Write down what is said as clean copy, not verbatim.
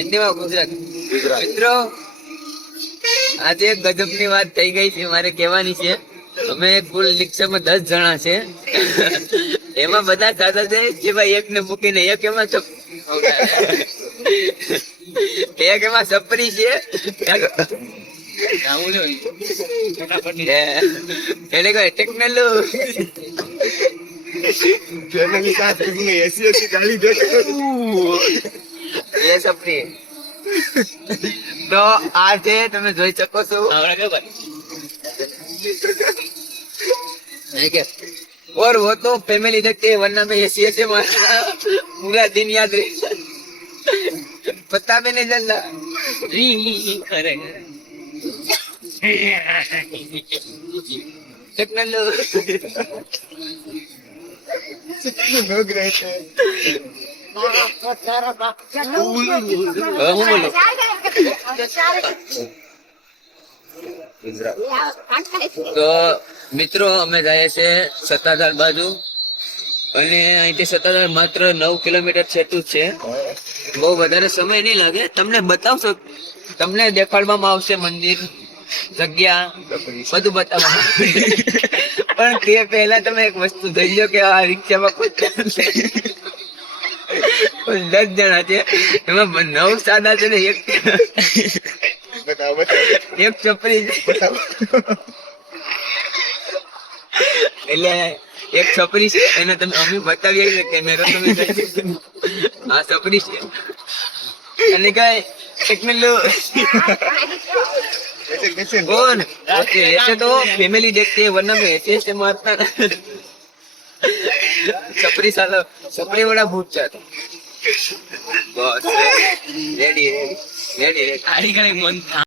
હિન્દીમાં ગુજરાતી મિત્રો આજે ગજબની વાત થઈ ગઈ છે મારે કહેવાની છે અમે કુલ રિક્ષામાં 10 જણા છે એમાં બધા સાદા છે કે ભાઈ એક ને મૂકીને એક એમાં સપરી છે એને કહે ટેકનોલોજી સપરી तो आज तुम्हें જોઈ શકો છો और वो तो फैमिली देखते हैं वरना मैं ऐसे ऐसे पूरा दिन याद रहे पता भी नहीं चलता તો મિત્રો અમે જઈએ છે સત્તાધાર બાજુ અને અહીંથી સત્તાધાર માત્ર 9 કિલોમીટર છેટું છે બહુ વધારે સમય નહીં લાગે તમને બતાવશો તમને દેખાડવામાં આવશે મંદિર જગ્યા બધું બતાવવામાં પણ તે પહેલા તમે એક વસ્તુ જોઈ લો કે આ રિક્ષામાં કોઈ 10 જણા છે એમાં 9 સાદા છે ને એક છપરી છે એટલે એક છપરી છે એને તમે અમે બતાવીએ કેમેરો તમે આ છપરી છે અને કઈ कौन ऐसे तो फैमिली देखती है वरना मैं ऐसे ऐसे मारता छपरी साला छपरी बड़ा भूत चाहता बस रेडी रेडी रेडी गाड़ी का मन था